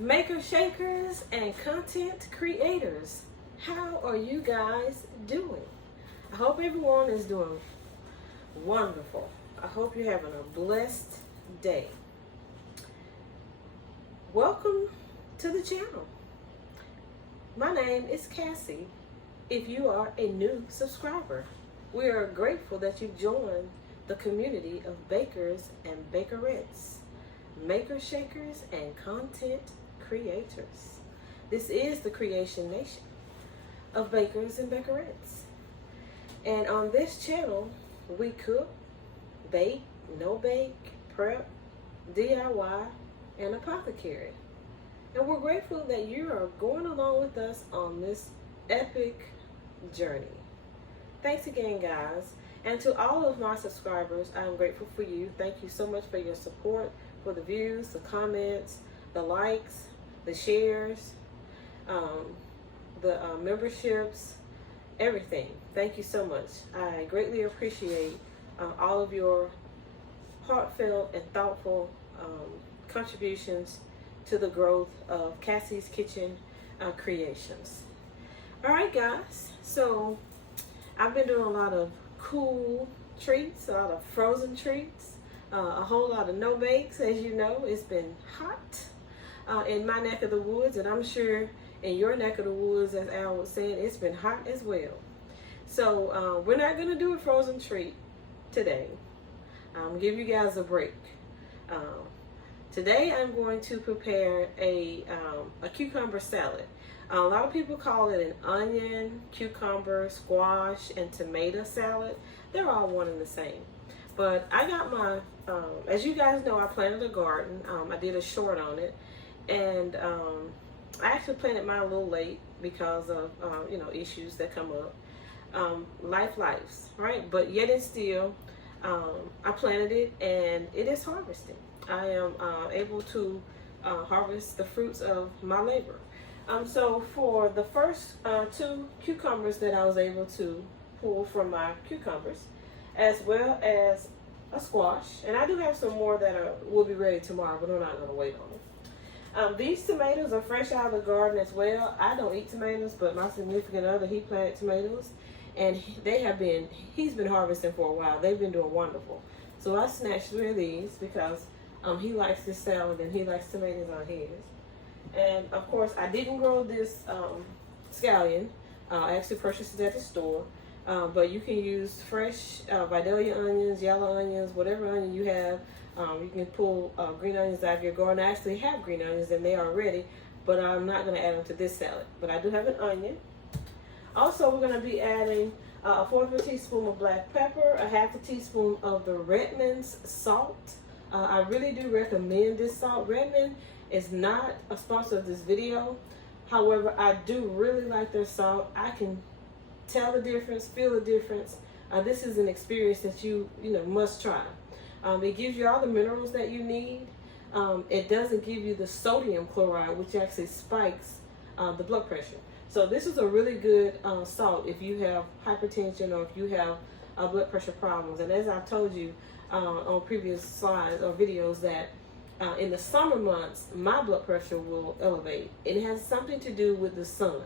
Maker shakers and content creators, how are you guys doing? I hope everyone is doing wonderful. I hope you're having a blessed day. Welcome to the channel. My name is Cassie. If you are a new subscriber, we are grateful that you've joined the community of bakers and bakerettes, maker shakers and content creators. This is the creation nation of bakers and bakerettes. And on this channel, we cook, bake, no bake, prep, DIY, and apothecary. And we're grateful that you are going along with us on this epic journey. Thanks again, guys. And to all of my subscribers, I'm grateful for you. Thank you so much for your support, for the views, the comments, the likes, the shares, the memberships, everything. Thank you so much. I greatly appreciate all of your heartfelt and thoughtful contributions to the growth of Cassie's Kitchen Creations. All right, guys. So I've been doing a lot of cool treats, a lot of frozen treats, a whole lot of no bakes. As you know, it's been hot in my neck of the woods, and I'm sure in your neck of the woods, as Al was saying, it's been hot as well. So we're not going to do a frozen treat today. I'm give you guys a break. Today I'm going to prepare a cucumber salad. A lot of people call it an onion, cucumber, squash, and tomato salad. They're all one and the same. But I got my, as you guys know, I planted a garden. I did a short on it. And I actually planted mine a little late because of, issues that come up. Life lives, right? But yet and still, I planted it and it is harvesting. I am able to harvest the fruits of my labor. So for the first two cucumbers that I was able to pull from my cucumbers, as well as a squash, and I do have some more that will be ready tomorrow, but I'm not going to wait on them. These tomatoes are fresh out of the garden as well. I don't eat tomatoes, but my significant other, he planted tomatoes, and he's been harvesting for a while. They've been doing wonderful. So I snatched 3 of these because he likes this salad and he likes tomatoes on his. And of course, I didn't grow this scallion. I actually purchased it at the store. But you can use fresh Vidalia onions, yellow onions, whatever onion you have. You can pull green onions out of your garden. I actually have green onions and they are ready, but I'm not going to add them to this salad. But I do have an onion. Also, we're going to be adding a 1/4 of a teaspoon of black pepper, a 1/2 teaspoon of the Redmond's salt. I really do recommend this salt. Redmond is not a sponsor of this video. However, I do really like their salt. I can tell the difference, feel the difference. This is an experience that you must try. It gives you all the minerals that you need. It doesn't give you the sodium chloride, which actually spikes the blood pressure. So this is a really good salt if you have hypertension or if you have blood pressure problems. And as I've told you on previous slides or videos, that in the summer months, my blood pressure will elevate. It has something to do with the sun.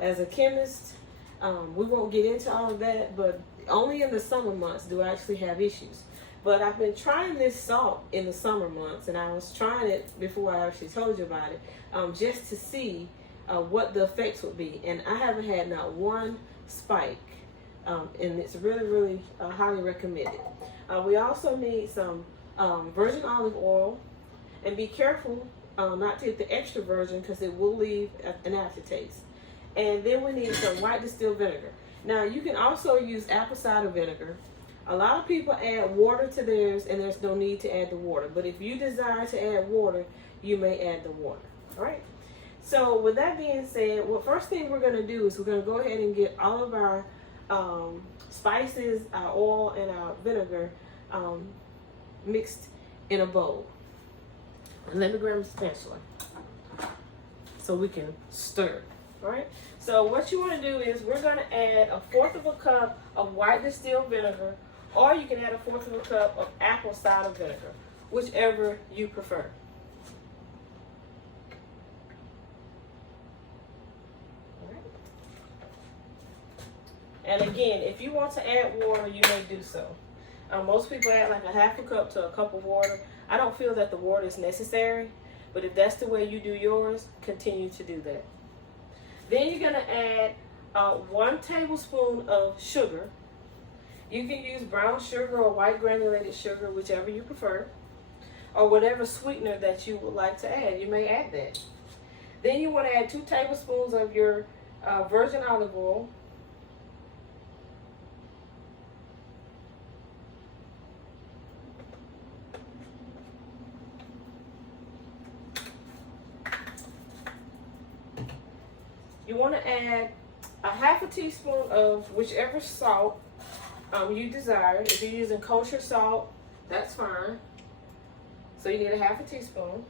As a chemist, we won't get into all of that, but only in the summer months do I actually have issues. But I've been trying this salt in the summer months, and I was trying it before I actually told you about it, just to see what the effects would be. And I haven't had not one spike, and it's really, really highly recommended. We also need some virgin olive oil, and be careful not to get the extra virgin because it will leave an aftertaste. And then we need some white distilled vinegar. Now you can also use apple cider vinegar. A lot of people add water to theirs, and there's no need to add the water. But if you desire to add water, you may add the water. All right. So with that being said, well, first thing we're going to do is we're going to go ahead and get all of our spices, our oil, and our vinegar mixed in a bowl. And let me grab a spatula so we can stir. All right. So what you want to do is we're going to add 1/4 of a cup of white distilled vinegar, or you can add 1/4 of a cup of apple cider vinegar, whichever you prefer. And again, if you want to add water, you may do so. Most people add like a half a cup to a cup of water. I don't feel that the water is necessary, but if that's the way you do yours, continue to do that. Then you're going to add 1 tablespoon of sugar. You can use brown sugar or white granulated sugar, whichever you prefer, or whatever sweetener that you would like to add. You may add that. Then you want to add 2 tablespoons of your virgin olive oil. You want to add a half a teaspoon of whichever salt you desire. If you're using kosher salt, that's fine. So you need a half a teaspoon.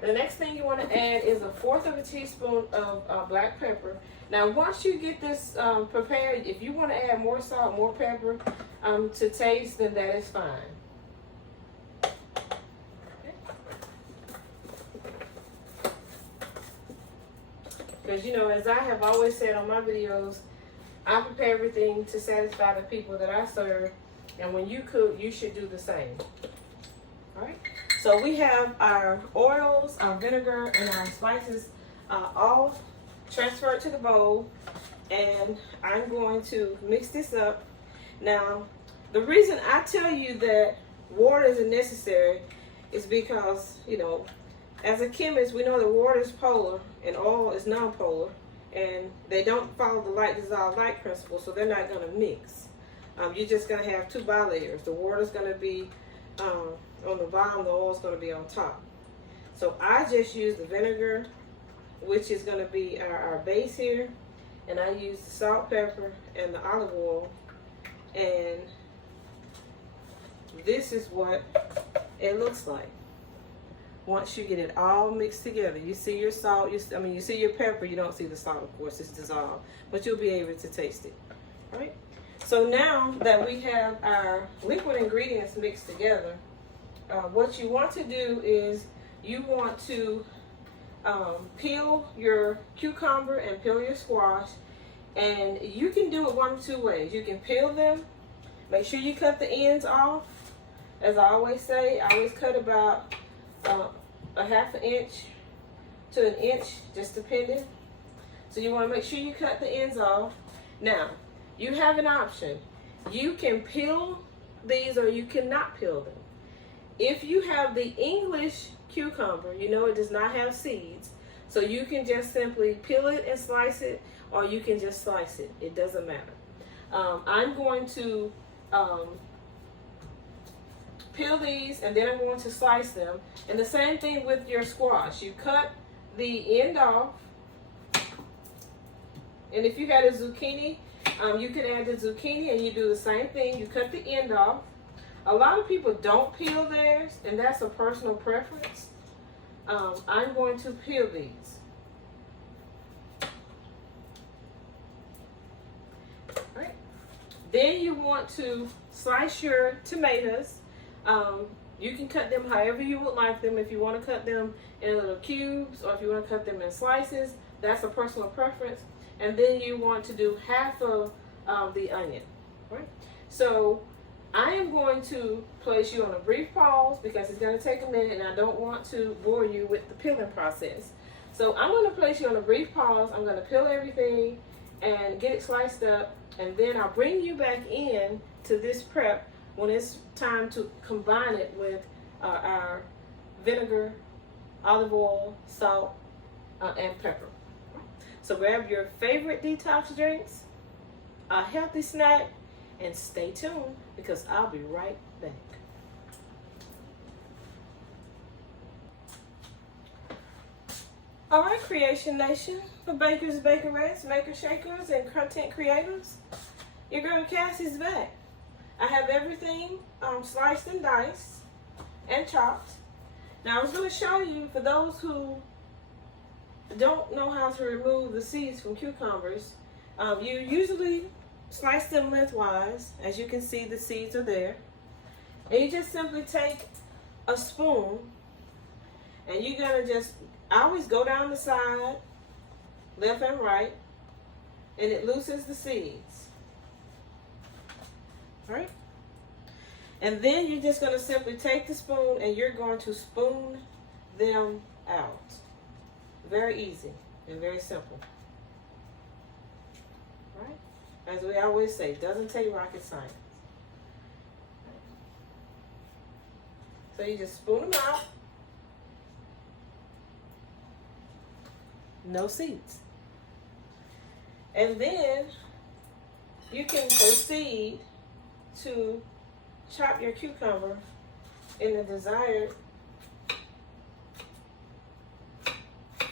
The next thing you want to add is 1/4 of a teaspoon of black pepper. Now, once you get this prepared, if you want to add more salt, more pepper to taste, then that is fine. Because, you know, as I have always said on my videos, I prepare everything to satisfy the people that I serve. And when you cook, you should do the same. All right. So we have our oils, our vinegar, and our spices all transferred to the bowl. And I'm going to mix this up. Now, the reason I tell you that water isn't necessary is because, you know, as a chemist, we know that water is polar and oil is non-polar, and they don't follow the light dissolve light principle, so they're not going to mix. You're just going to have 2 bilayers. The water is going to be on the bottom, the oil is going to be on top. So I just use the vinegar, which is going to be our base here, and I use the salt, pepper, and the olive oil, and this is what it looks like. Once you get it all mixed together, you see your salt, you see your pepper, you don't see the salt, of course, it's dissolved, but you'll be able to taste it. All right? So now that we have our liquid ingredients mixed together, what you want to do is you want to peel your cucumber and peel your squash, and you can do it 1 of 2 ways. You can peel them, make sure you cut the ends off. As I always say, I always cut about a 1/2 inch to 1 inch, just depending. So you want to make sure you cut the ends off. Now, you have an option. You can peel these or you cannot peel them. If you have the English cucumber, you know it does not have seeds. So you can just simply peel it and slice it, or you can just slice it. It doesn't matter. I'm going to peel these, and then I'm going to slice them. And the same thing with your squash. You cut the end off. And if you had a zucchini, you can add the zucchini, and you do the same thing. You cut the end off. A lot of people don't peel theirs, and that's a personal preference. I'm going to peel these. All right. Then you want to slice your tomatoes. You can cut them however you would like them. If you want to cut them in little cubes, or if you want to cut them in slices, that's a personal preference. And then you want to do half of the onion. Right? So I am going to place you on a brief pause because it's going to take a minute, and I don't want to bore you with the peeling process. So I'm going to place you on a brief pause. I'm going to peel everything and get it sliced up, and then I'll bring you back in to this prep when it's time to combine it with our vinegar, olive oil, salt, and pepper. So grab your favorite detox drinks, a healthy snack, and stay tuned because I'll be right back. All right, Creation Nation, for bakers, bakerettes, makers, shakers, and content creators, your girl Cassie's back. I have everything sliced and diced and chopped. Now I was going to show you, for those who don't know how to remove the seeds from cucumbers, you usually slice them lengthwise. As you can see, the seeds are there. And you just simply take a spoon And you're gonna just always go down the side, left and right, and it loosens the seeds. All right? And then you're just gonna simply take the spoon and you're going to spoon them out. Very easy and very simple. Right? As we always say, doesn't take rocket science. So you just spoon them out. No seeds. And then you can proceed to chop your cucumber in the desired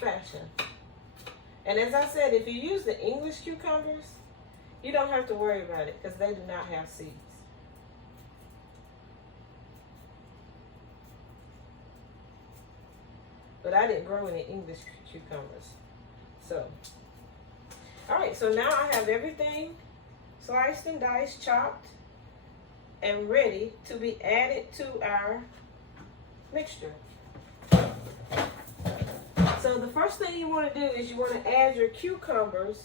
fashion. And as I said, if you use the English cucumbers, you don't have to worry about it because they do not have seeds. But I didn't grow any English cucumbers. So, all right, so now I have everything sliced and diced, chopped, and ready to be added to our mixture. So the first thing you want to do is you want to add your cucumbers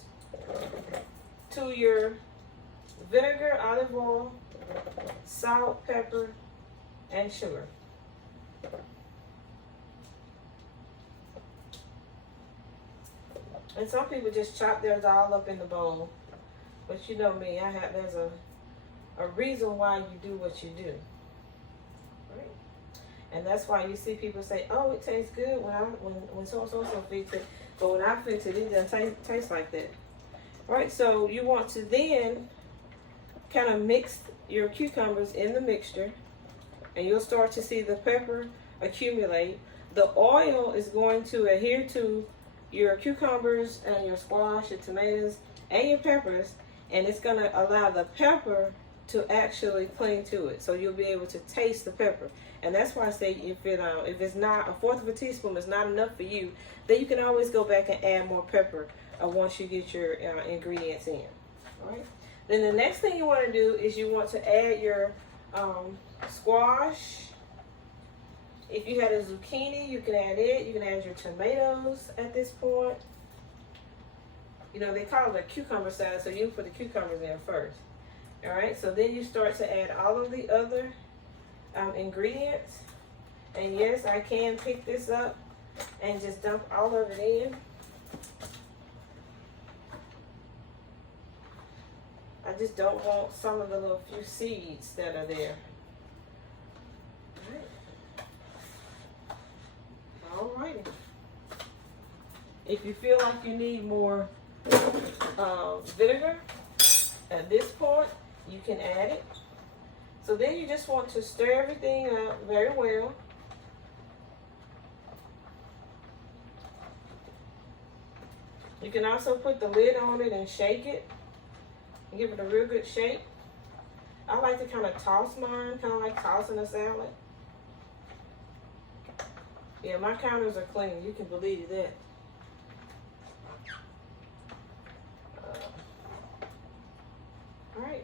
to your vinegar, olive oil, salt, pepper, and sugar. And some people just chop theirs all up in the bowl. But you know me, there's a reason why you do what you do. Right? And that's why you see people say, oh, it tastes good when so feeds it. But when I fix it, it doesn't taste like that. All right, so you want to then kind of mix your cucumbers in the mixture. And you'll start to see the pepper accumulate. The oil is going to adhere to your cucumbers and your squash, your tomatoes, and your peppers, and it's going to allow the pepper to actually cling to it, so you'll be able to taste the pepper. And that's why I say if it's not, 1/4 of a teaspoon is not enough for you, then you can always go back and add more pepper once you get your ingredients in. All right. Then the next thing you want to do is you want to add your squash. If you had a zucchini, you can add it. You can add your tomatoes at this point. You know, they call it a cucumber salad, so you put the cucumbers in first. All right, so then you start to add all of the other ingredients. And yes, I can pick this up and just dump all of it in. I just don't want some of the little few seeds that are there. Alrighty. If you feel like you need more vinegar at this point, you can add it. So then you just want to stir everything up very well. You can also put the lid on it and shake it and give it a real good shake. I like to kind of toss mine, kind of like tossing a salad. Yeah, my counters are clean. You can believe that. All right.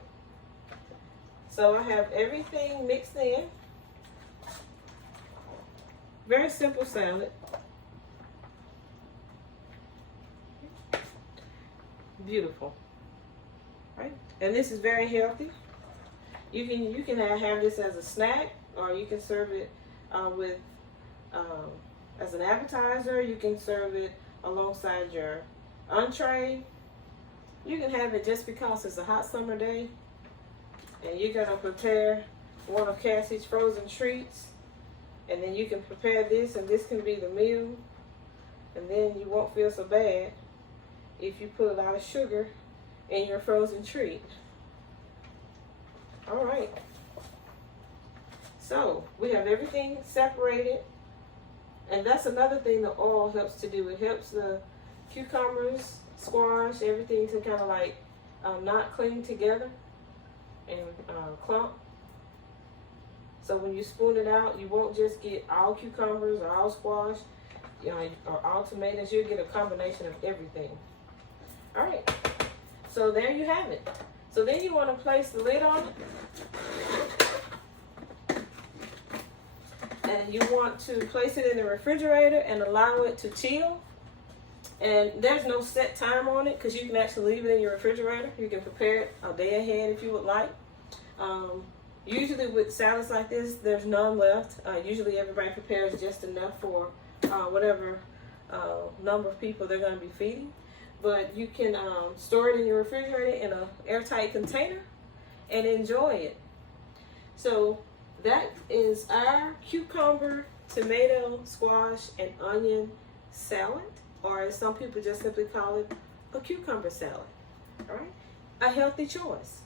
So I have everything mixed in. Very simple salad. Beautiful. Right? And this is very healthy. You can have this as a snack, or you can serve it with as an appetizer. You can serve it alongside your entree. You can have it just because it's a hot summer day and you're going to prepare one of Cassie's frozen treats, and then you can prepare this, and this can be the meal, and then you won't feel so bad if you put a lot of sugar in your frozen treat. All right. So we have everything separated. And that's another thing the oil helps to do. It helps the cucumbers, squash, everything to kind of like not cling together and clump. So when you spoon it out, you won't just get all cucumbers or all squash, or all tomatoes. You'll get a combination of everything. All right. So there you have it. So then you want to place the lid on it. and you want to place it in the refrigerator and allow it to chill. And there's no set time on it because you can actually leave it in your refrigerator. You can prepare it a day ahead if you would like. Usually with salads like this, there's none left. Usually everybody prepares just enough for whatever number of people they're going to be feeding. But you can store it in your refrigerator in an airtight container and enjoy it. So that is our cucumber, tomato, squash, and onion salad, or as some people just simply call it, a cucumber salad. All right, a healthy choice.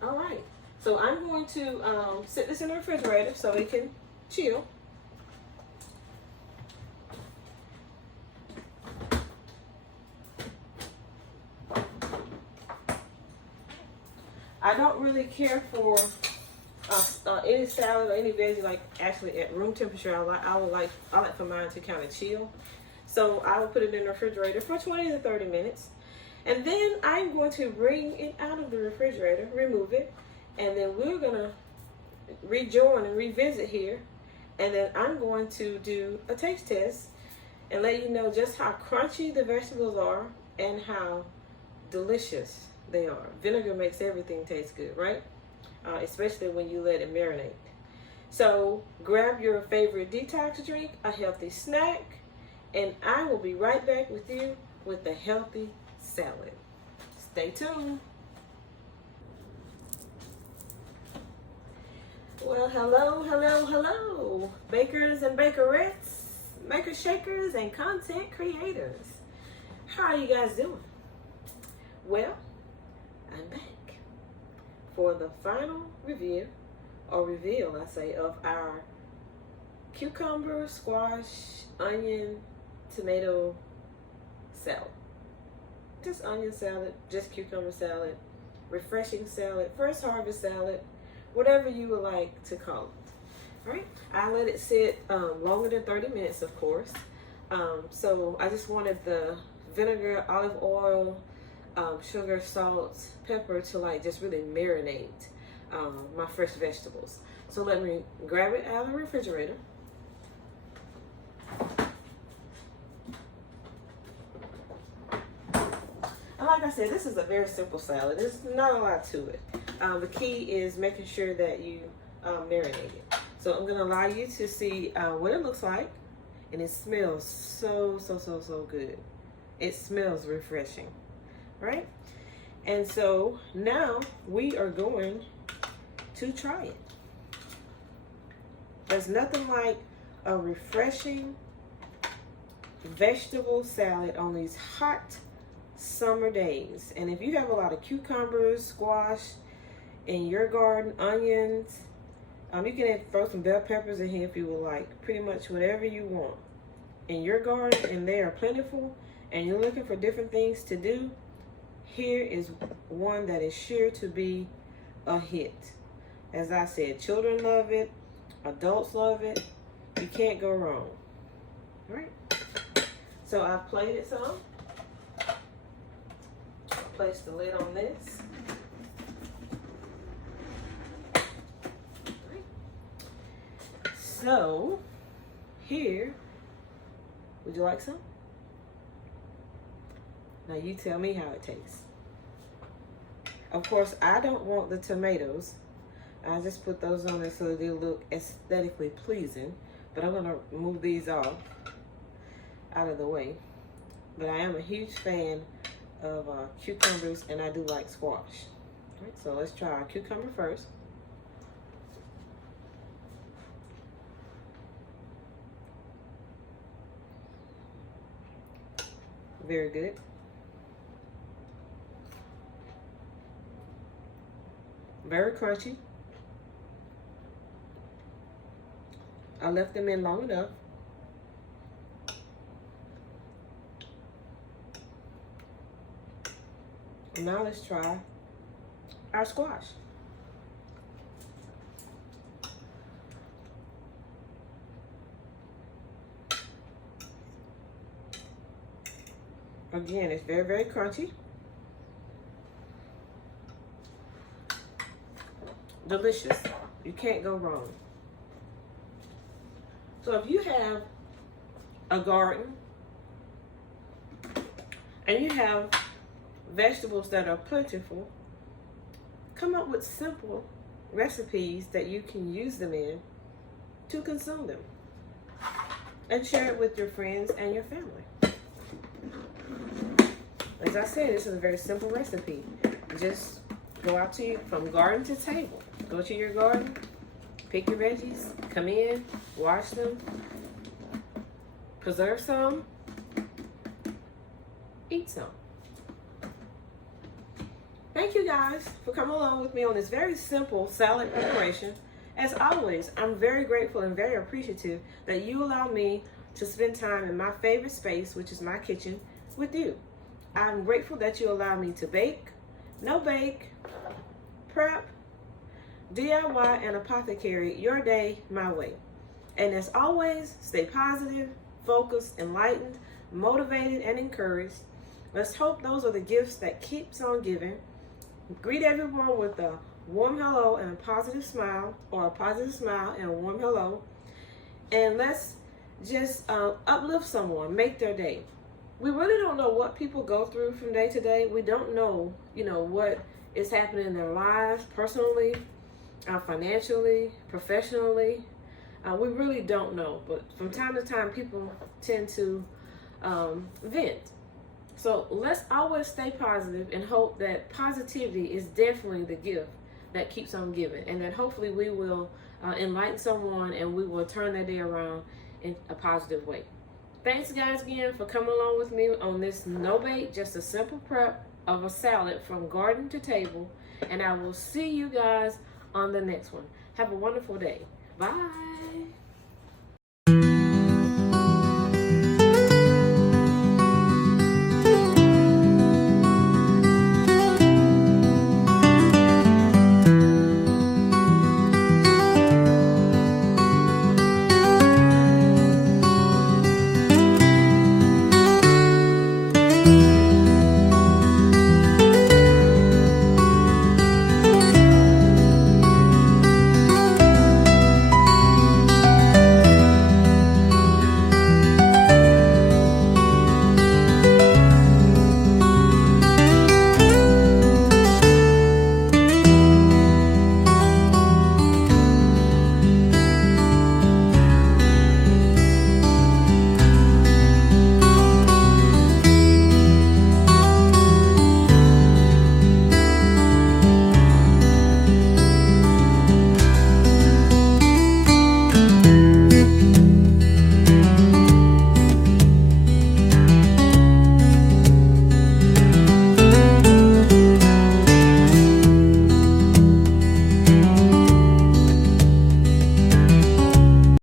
All right, so I'm going to sit this in the refrigerator so it can chill. I don't really care for any salad or any veggie like actually at room temperature. I like for mine to kind of chill. So I will put it in the refrigerator for 20 to 30 minutes. And then I'm going to bring it out of the refrigerator, remove it, and then we're going to rejoin and revisit here. And then I'm going to do a taste test and let you know just how crunchy the vegetables are and how delicious they are. Vinegar makes everything taste good, right? Especially when you let it marinate. So grab your favorite detox drink, a healthy snack, and I will be right back with you with the healthy salad. Stay tuned. Well, hello, bakers and bakerettes, makers, shakers, and content creators. How are you guys doing? Well, I'm back for the final review, or reveal, I say, of our cucumber, squash, onion, tomato salad. Just onion salad, just cucumber salad, refreshing salad, first harvest salad, whatever you would like to call it. All right, I let it sit longer than 30 minutes, of course. So I just wanted the vinegar, olive oil, sugar, salt, pepper to like just really marinate my fresh vegetables. So let me grab it out of the refrigerator. And like I said, this is a very simple salad. There's not a lot to it. The key is making sure that you marinate it. So I'm going to allow you to see what it looks like. And it smells so good. It smells refreshing, right? And so now we are going to try it. There's nothing like a refreshing vegetable salad on these hot summer days. And if you have a lot of cucumbers, squash in your garden, onions, you can throw some bell peppers in here if you would like. Pretty much whatever you want in your garden, and they are plentiful, and you're looking for different things to do, here is one that is sure to be a hit. As I said, children love it, adults love it. You can't go wrong. All right. So I've plated some. Place the lid on this. All right. So here, would you like some? Now you tell me how it tastes. Of course, I don't want the tomatoes. I just put those on there so that they look aesthetically pleasing. But I'm going to move these off out of the way. But I am a huge fan of cucumbers, and I do like squash. All right, so let's try our cucumber first. Very good. Very crunchy. I left them in long enough. And now let's try our squash. Again, it's very, very crunchy. Delicious. You can't go wrong. So if you have a garden and you have vegetables that are plentiful, come up with simple recipes that you can use them in to consume them and share it with your friends and your family. As I said, this is a very simple recipe. Just go out to from garden to table. Go to your garden, pick your veggies, come in, wash them, preserve some, eat some. Thank you guys for coming along with me on this very simple salad preparation. As always, I'm very grateful and very appreciative that you allow me to spend time in my favorite space, which is my kitchen, with you. I'm grateful that you allow me to bake, no bake, prep, DIY, and apothecary your day my way. And as always, stay positive, focused, enlightened, motivated, and encouraged. Let's hope those are the gifts that keeps on giving. Greet everyone with a warm hello and a positive smile, or a positive smile and a warm hello. And let's just uplift someone, make their day. We really don't know what people go through from day to day. We don't know, what is happening in their lives, personally, financially, professionally. We really don't know. But from time to time, people tend to vent. So let's always stay positive and hope that positivity is definitely the gift that keeps on giving, and that hopefully we will enlighten someone and we will turn their day around in a positive way. Thanks guys again for coming along with me on this no bake, just a simple prep of a salad from garden to table, and I will see you guys on the next one. Have a wonderful day. Bye.